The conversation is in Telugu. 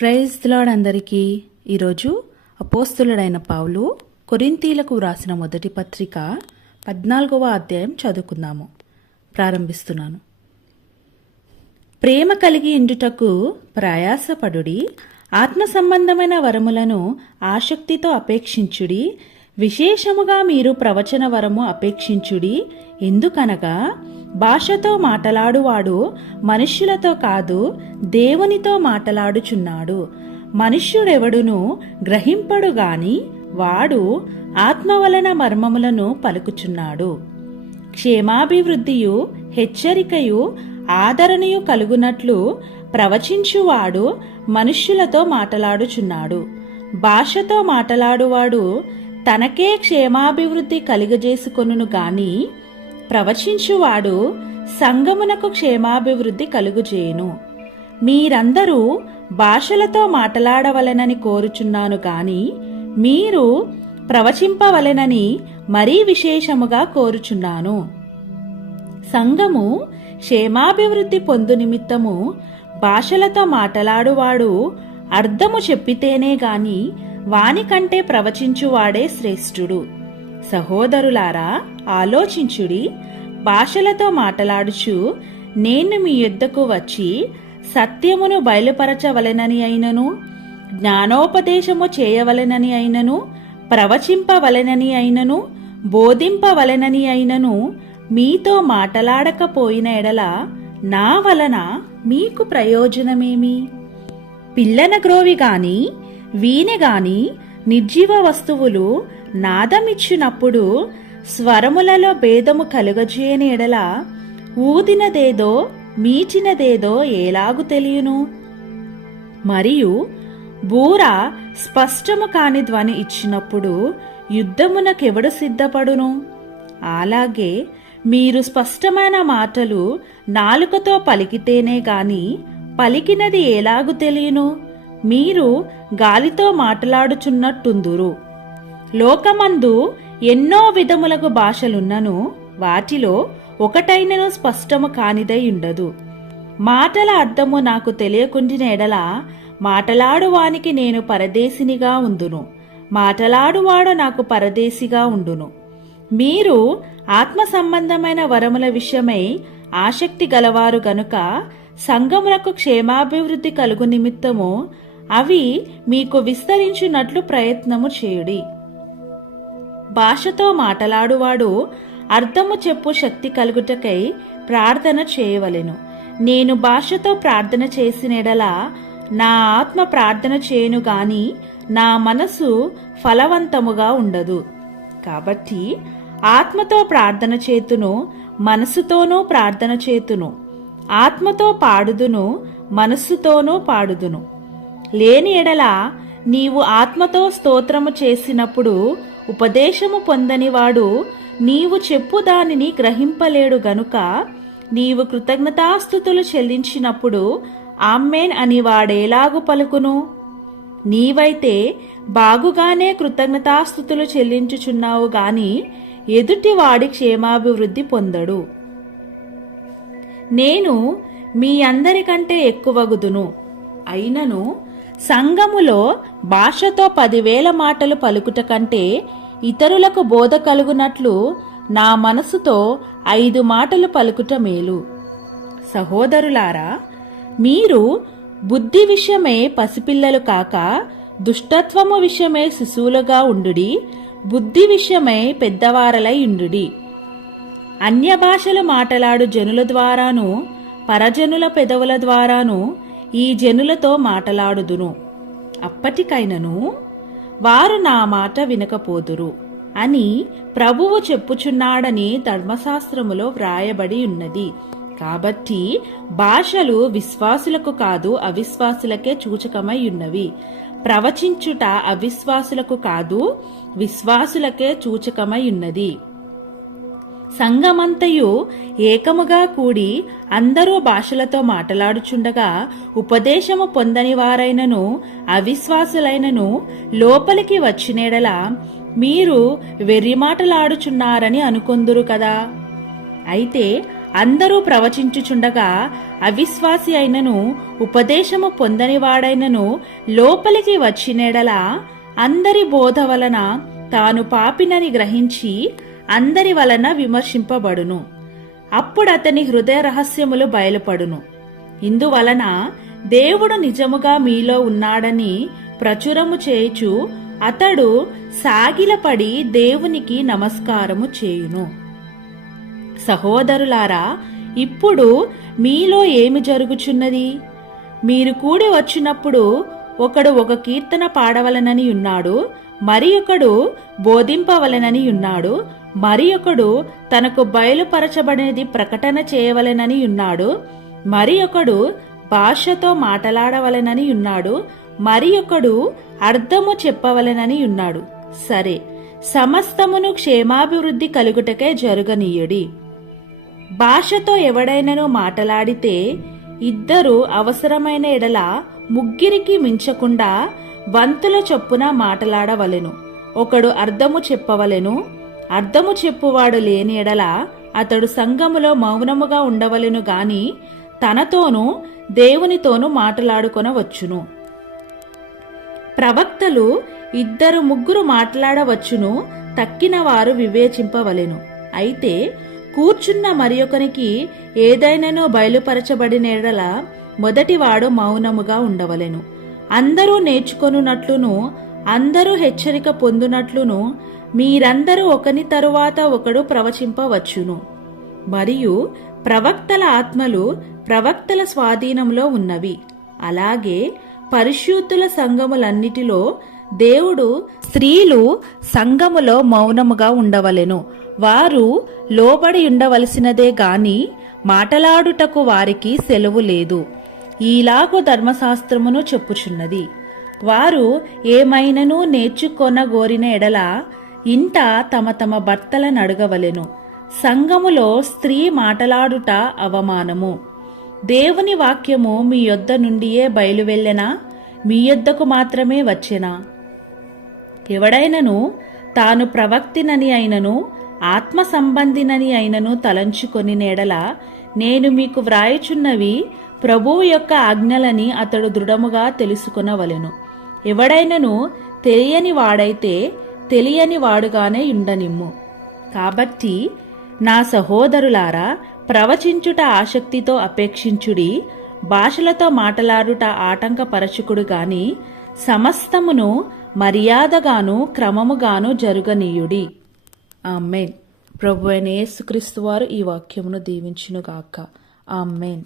ప్రైజ్ అందరికీ. ఈరోజు అపోస్తులుడైన పావులు కొరింతీలకు వ్రాసిన మొదటి పత్రిక పద్నాలుగవ అధ్యాయం చదువుకుందాము. ప్రారంభిస్తున్నాను. ప్రేమ కలిగి ఇండుటకు ప్రయాసపడుడి ఆత్మ సంబంధమైన వరములను ఆసక్తితో అపేక్షించుడి విశేషముగా మీరు ప్రవచన వరము అపేక్షించుడి. ఎందుకనగా భాషతో మాటలాడువాడు మనుష్యులతో కాదు దేవునితో మాటలాడుచున్నాడు. మనుష్యుడెవడును గ్రహింపడు గాని వాడు ఆత్మ వలన మర్మములను పలుకుచున్నాడు. క్షేమాభివృద్ధియు హెచ్చరికయు ఆదరణయు కలుగునట్లు ప్రవచించువాడు మనుష్యులతో మాటలాడుచున్నాడు. భాషతో మాటలాడువాడు తనకే క్షేమాభివృద్ధి కలుగజేసుకొనును గాని ప్రవచించువాడు సంగమునకు క్షేమాభివృద్ధి కలుగుజేయును. మీరందరూ భాషలతో మాట్లాడవలెనని కోరుచున్నాను గాని మీరు ప్రవచింపవలెనని మరీ విశేషముగా కోరుచున్నాను. సంఘము క్షేమాభివృద్ధి పొందు నిమిత్తము భాషలతో మాట్లాడువాడు అర్థము చెప్పితేనే గాని వానికంటే ప్రవచించువాడే శ్రేష్ఠుడు. సహోదరులారా ఆలోచించుడి భాషలతో మాటలాడుచు నేను మీ యుద్ధకు వచ్చి సత్యమును బయలుపరచవలెనని అయినను జ్ఞానోపదేశము చేయవలెనని అయినను ప్రవచింపవలెనని అయినను బోధింపవలెనని అయినను మీతో మాటలాడకపోయిన ఎడల నా వలన మీకు ప్రయోజనమేమి? పిల్లన గ్రోవి గాని వీణిగాని నిర్జీవ వస్తువులు నాదమిచ్చినప్పుడు స్వరములలో భేదము కలుగజేయని ఎడల ఊదినదేదో మీచినదేదో ఏలాగు తెలియను. మరియు బూర స్పష్టము కాని ధ్వని ఇచ్చినప్పుడు యుద్ధమునకెవడు సిద్ధపడును? అలాగే మీరు స్పష్టమైన మాటలు నాలుకతో పలికితేనే గాని పలికినది ఎలాగు తెలియను? మీరు గాలితో మాట్లాడుచున్నట్టుందురు. లోకమందు ఎన్నో విధములకు భాషలున్నను వాటిలో ఒకటైనను స్పష్టము కానిదై ఉండదు. మాటల అర్థము నాకు తెలియకుండిన ఎడల మాటలాడువానికి నేను పరదేశినిగా ఉందును. మాటలాడువాడు నాకు పరదేశిగా ఉండును. మీరు ఆత్మ సంబంధమైన వరముల విషయమై ఆసక్తి గలవారు గనుక సంఘములకు క్షేమాభివృద్ధి కలుగు నిమిత్తము అవి మీకు విస్తరించినట్లు ప్రయత్నము చేయుడి. భాషతో మాటలాడువాడు అర్థము చెప్పు శక్తి కలుగుటకై ప్రార్థన చేయవలెను. నేను భాషతో ప్రార్థన చేసినెడలా నా ఆత్మ ప్రార్థన చేయను గాని నా మనసు ఫలవంతముగా ఉండదు. కాబట్టి ఆత్మతో ప్రార్థన చేతును మనసుతోనూ ప్రార్థన చేతును. ఆత్మతో పాడుదును మనస్సుతోనూ పాడుదును. లేని ఎడల నీవు ఆత్మతో స్తోత్రము చేసినప్పుడు ఉపదేశము పొందనివాడు నీవు చెప్పు దానిని గ్రహింపలేడు గనుక నీవు కృతజ్ఞతాస్థుతులు చెల్లించినప్పుడు ఆమ్మేన్ అని వాడేలాగు పలుకును. నీవైతే బాగుగానే కృతజ్ఞతాస్థుతులు చెల్లించుచున్నావు గాని ఎదుటివాడి క్షేమాభివృద్ధి పొందడు. నేను మీ అందరికంటే ఎక్కువగుదును. అయినను సంఘములో భాషతో పదివేల మాటలు పలుకుట కంటే ఇతరులకు బోధ కలుగునట్లు నా మనసుతో ఐదు మాటలు పలుకుట మేలు. సహోదరులారా మీరు బుద్ధి విషయమే పసిపిల్లలు కాక దుష్టత్వము విషయమే శిశువులుగా ఉండుడి బుద్ధి విషయమై పెద్దవారలై ఉండుడి. అన్య భాషలు మాటలాడు జనుల ద్వారాను పరజనుల పెదవుల ద్వారాను ఈ జనులతో మాటలాడుదును. అప్పటికైనను వారు నా మాట వినకపోదురు అని ప్రభువు చెప్పుచున్నాడని ధర్మశాస్త్రములో వ్రాయబడి ఉన్నది. కాబట్టి భాషలు విశ్వాసులకు కాదు అవిశ్వాసులకే సూచకమై ఉన్నవి. ప్రవచించుట అవిశ్వాసులకు కాదు విశ్వాసులకే సూచకమై ఉన్నది. సంఘమంతయు ఏకముగా కూడి అందరూ భాషలతో మాటలాడుచుండగా ఉపదేశము పొందని వారైనను అవిశ్వాసులైనను లోపలికి వచ్చినేడల మీరు వెర్రి మాటలాడుచున్నారని అనుకొందురు కదా. అయితే అందరూ ప్రవచించుచుండగా అవిశ్వాసి అయినను ఉపదేశము పొందనివాడైనను లోపలికి వచ్చినేడలా అందరి బోధ వలన తాను పాపినని గ్రహించి అందరి వలన విమర్శింపబడును. అప్పుడు అతని హృదయ రహస్యములు బయలుపడును. ఇందువలన దేవుడు నిజముగా మీలో ఉన్నాడని ప్రచురము చేయుచు అతడు సాగిలపడి దేవునికి నమస్కారము చేయును. సహోదరులారా ఇప్పుడు మీలో ఏమి జరుగుచున్నది? మీరు కూడి వచ్చినప్పుడు ఒకడు ఒక కీర్తన పాడవలనని ఉన్నాడు మరి ఒకడు బోధింపవలనని ఉన్నాడు మరి ఒకడు తనకు బయలుపరచబడినది ప్రకటన చేయవలెనని ఉన్నాడు. మరి ఒకడు భాషతో మాట్లాడవలెనని ఉన్నాడు. మరి ఒకడు అర్థము చెప్పవలెనని ఉన్నాడు. సరే సమస్తమును క్షేమాభివృద్ధి కలుగుటకే జరుగనీయుడి. భాషతో ఎవడైనను మాట్లాడితే ఇద్దరు అవసరమైన ఎడల ముగ్గిరికి మించకుండా వంతుల చొప్పున మాట్లాడవలెను. ఒకడు అర్థము చెప్పవలెను అర్థము చెప్పువాడు లేని ఎడల అతడు సంఘములో మౌనముగా ఉండవలెను గాని తనతోనూ దేవునితోనూ మాట్లాడుకొనవచ్చును ప్రవక్తలు ఇద్దరు ముగ్గురు మాట్లాడవచ్చును తక్కిన వారు వివేచింపవలెను. అయితే కూర్చున్న మరియొకనికి ఏదైనానో బయలుపరచబడిన ఎడల మొదటివాడు మౌనముగా ఉండవలెను. అందరూ నేర్చుకొనున్నట్లును అందరూ హెచ్చరిక పొందునట్లును మీరందరూ ఒకని తరువాత ఒకడు ప్రవచింపవచ్చును. మరియు ప్రవక్తల ఆత్మలు ప్రవక్తల స్వాధీనంలో ఉన్నవి. అలాగే పరిశుద్ధుల సంఘములన్నిటిలో దేవుడు స్త్రీలు సంఘములో మౌనముగా ఉండవలెను. వారు లోబడి ఉండవలసినదే గాని మాటలాడుటకు వారికి సెలవు లేదు. ఈలాగు ధర్మశాస్త్రమును చెప్పుచున్నది. వారు ఏమైనను నేర్చుకొనగోరిన ఎడల ఇంట తమ తమ భర్తలను అడగవలెను. సంఘములో స్త్రీ మాటలాడుట అవమానము. దేవుని వాక్యము మీ యొద్ద నుండియే బయలువెళ్ళెనా? మీ యొద్దకు మాత్రమే వచ్చెనా? ఎవడైనను తాను ప్రవక్తినని అయినను ఆత్మ సంబంధినని అయినను తలంచుకొని నేడల నేను మీకు వ్రాయుచున్నవి ప్రభువు యొక్క ఆజ్ఞలని అతడు దృఢముగా తెలుసుకొనవలెను. ఎవడైనను తెలియని వాడైతే తెలియని వాడుగానే ఉండనిమ్ము. కాబట్టి నా సహోదరులారా ప్రవచించుట ఆసక్తితో అపేక్షించుడి భాషలతో మాటలాడుట ఆటంకపరచుకుడు గాని సమస్తమును మర్యాదగాను క్రమముగాను జరుగనీయుడి. ఆమెన్. ప్రభు అయిన యేసుక్రీస్తు వారు ఈ వాక్యమును దీవించునుగాక. ఆమెన్.